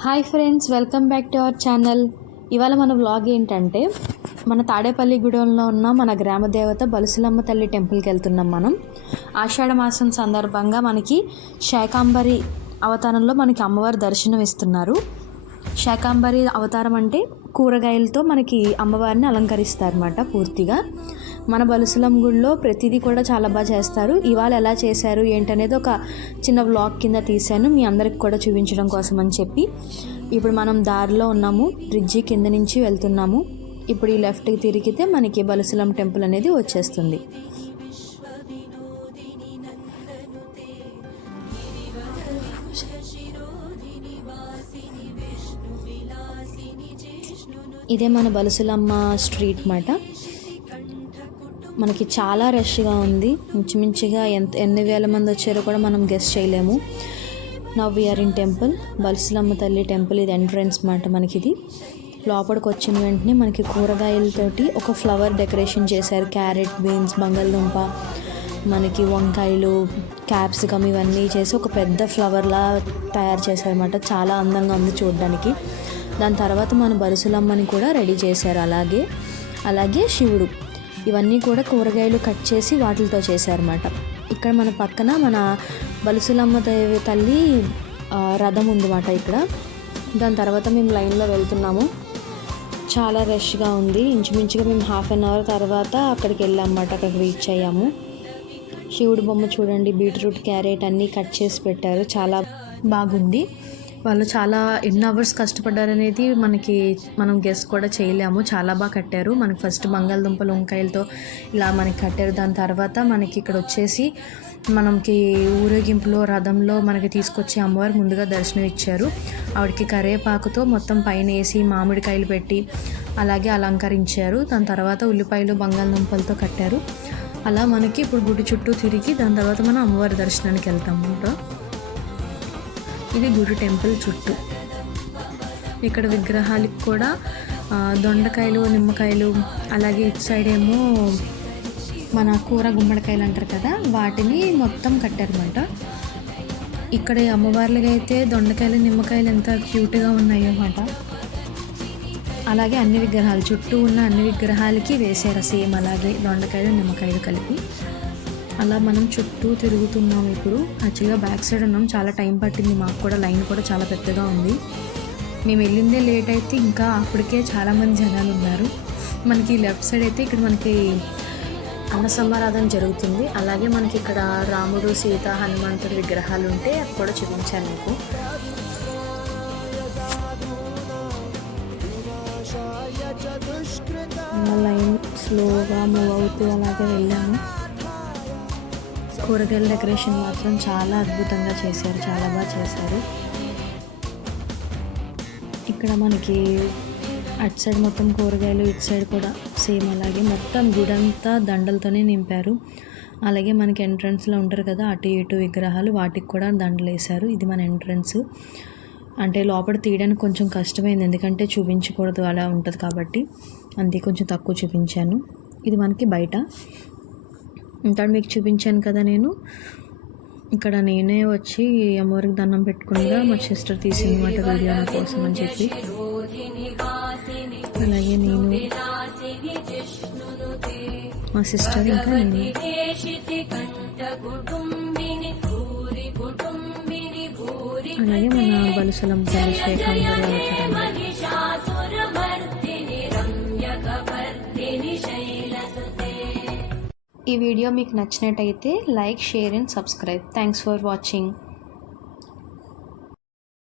Hi friends, welcome back to our channel. ఇవాళ మన vlog ఏంటంటే మన తాడేపల్లిగూడెంలో ఉన్న మన గ్రామ దేవత బలుసులమ్మ తల్లి టెంపుల్కి వెళ్తున్నాం. మనం ఆషాఢ మాసం సందర్భంగా మనకి శాకాంబరి అవతారంలో మనకి అమ్మవారి దర్శనం ఇస్తున్నారు. శాకాంబరి అవతారం అంటే కూరగాయలతో మనకి అమ్మవారిని అలంకరిస్తారన్నమాట. పూర్తిగా మన బలుసులమ్మ గుడిలో ప్రతిదీ కూడా చాలా బాగా చేస్తారు. ఇవాళ ఎలా చేశారు ఏంటనేది ఒక చిన్న వ్లాగ్ కింద తీశాను, మీ అందరికి కూడా చూపించడం కోసం అని చెప్పి. ఇప్పుడు మనం దారిలో ఉన్నాము, బ్రిడ్జి కింద నుంచి వెళ్తున్నాము. ఇప్పుడు ఈ లెఫ్ట్కి తిరిగితే మనకి బలుసులమ్మ టెంపుల్ అనేది వచ్చేస్తుంది. ఇదే మన బలుసులమ్మ స్ట్రీట్ మాట. మనకి చాలా రష్గా ఉంది, ఇంచుమించుగా ఎన్ని వేల మంది వచ్చారో కూడా మనం గెస్ చేయలేము. Now we are in temple, Balusulamma తల్లి టెంపుల్. ఇది ఎంట్రన్స్ మాట. మనకి ఇది లోపలికి వచ్చిన వెంటనే మనకి కూరగాయలతోటి ఒక ఫ్లవర్ డెకరేషన్ చేశారు. క్యారెట్, బీన్స్, బంగాళదుంప, మనకి వంకాయలు, క్యాప్సికమ్ ఇవన్నీ చేసి ఒక పెద్ద ఫ్లవర్లా తయారు చేశారన్నమాట. చాలా అందంగా ఉంది చూడడానికి. దాని తర్వాత మన బలుసులమ్మని కూడా రెడీ చేశారు. అలాగే శివుడు, ఇవన్నీ కూడా కూరగాయలు కట్ చేసి వాటితో చేశారన్నమాట. ఇక్కడ మన పక్కన మన బలుసులమ్మ తల్లి రథం ఉందన్నమాట ఇక్కడ. దాని తర్వాత మేము లైన్లో వెళ్తున్నాము. చాలా రష్గా ఉంది. ఇంచుమించుగా మేము హాఫ్ అన్ అవర్ తర్వాత అక్కడికి వెళ్ళామన్నమాట. అక్కడికి రీచ్ అయ్యాము. శివుడు బొమ్మ చూడండి, బీట్రూట్, క్యారెట్ అన్నీ కట్ చేసి పెట్టారు. చాలా బాగుంది. వాళ్ళు చాలా ఎన్ని అవర్స్ కష్టపడ్డారనేది మనం గెస్ కూడా చేయలేము. చాలా బాగా కట్టారు. మనకి ఫస్ట్ బంగాళదుంపలు, వంకాయలతో ఇలా మనకి కట్టారు. దాని తర్వాత మనకి ఇక్కడ వచ్చేసి మనకి ఊరేగింపులో రథంలో మనకి తీసుకొచ్చి అమ్మవారు ముందుగా దర్శనం ఇచ్చారు. ఆవిడకి కరివేపాకుతో మొత్తం పైన వేసి మామిడికాయలు పెట్టి అలాగే అలంకరించారు. దాని తర్వాత ఉల్లిపాయలు, బంగాళదుంపలతో కట్టారు. అలా మనకి ఇప్పుడు గుడి చుట్టూ తిరిగి దాని తర్వాత మనం అమ్మవారి దర్శనానికి వెళ్తాము. ఇది గుడి టెంపుల్ చుట్టూ. ఇక్కడ విగ్రహాలకు కూడా దొండకాయలు, నిమ్మకాయలు, అలాగే ఇటు సైడ్ ఏమో మన కూర గుమ్మడికాయలు అంటారు కదా, వాటిని మొత్తం కట్టారన్నమాట. ఇక్కడ అమ్మవార్లకి అయితే దొండకాయలు, నిమ్మకాయలు ఎంత క్యూట్గా ఉన్నాయో అన్నమాట. అలాగే అన్ని విగ్రహాలు చుట్టూ ఉన్న అన్ని విగ్రహాలకి వేసారు సేమ్ అలాగే దొండకాయలు, నిమ్మకాయలు కలిపి. అలా మనం చుట్టూ తిరుగుతున్నాం. ఇప్పుడు యాక్చువల్గా బ్యాక్ సైడ్ ఉన్నాం. చాలా టైం పట్టింది మాకు కూడా. లైన్ కూడా చాలా పెద్దగా ఉంది. మేము వెళ్ళిందే లేట్ అయితే ఇంకా అప్పటికే చాలామంది జనాలు ఉన్నారు. మనకి లెఫ్ట్ సైడ్ అయితే ఇక్కడ మనకి అన్న సమారాధన జరుగుతుంది. అలాగే మనకి ఇక్కడ రాముడు, సీత, హనుమంతుడి విగ్రహాలు ఉంటే అవి కూడా చూపించాను మీకు. లైన్ స్లోగా మూవ్ అవుతూ అలాగే వెళ్ళాము. కూరగాయల డెకరేషన్ మాత్రం చాలా అద్భుతంగా చేశారు, చాలా బాగా చేశారు. ఇక్కడ మనకి అటు సైడ్ మొత్తం కూరగాయలు, ఇటు సైడ్ కూడా సేమ్ అలాగే మొత్తం గుడంతా దండలతోనే నింపారు. అలాగే మనకి ఎంట్రన్స్లో ఉంటారు కదా అటు ఇటు విగ్రహాలు, వాటికి కూడా దండలు వేశారు. ఇది మన ఎంట్రన్స్. అంటే లోపల తీయడానికి కొంచెం కష్టమైంది, ఎందుకంటే చూపించకూడదు అలా ఉంటుంది కాబట్టి, అందుకే కొంచెం తక్కువ చూపించాను. ఇది మనకి బయట. ఇంకా మీకు చూపించాను కదా నేను. ఇక్కడ నేనే వచ్చి అమ్మవారికి దండం పెట్టుకున్నా, మా సిస్టర్ తీసింది మాట వీడియో కోసం అని చెప్పి. అలాగే నేను, మా సిస్టర్, ఇంకా నేను. అలాగే మన బలుసులమ్మ తల్లి శాకాంబరి అవతారం. ఈ వీడియో మీకు నచ్చినట్టయితే like, share and subscribe. Thanks for watching.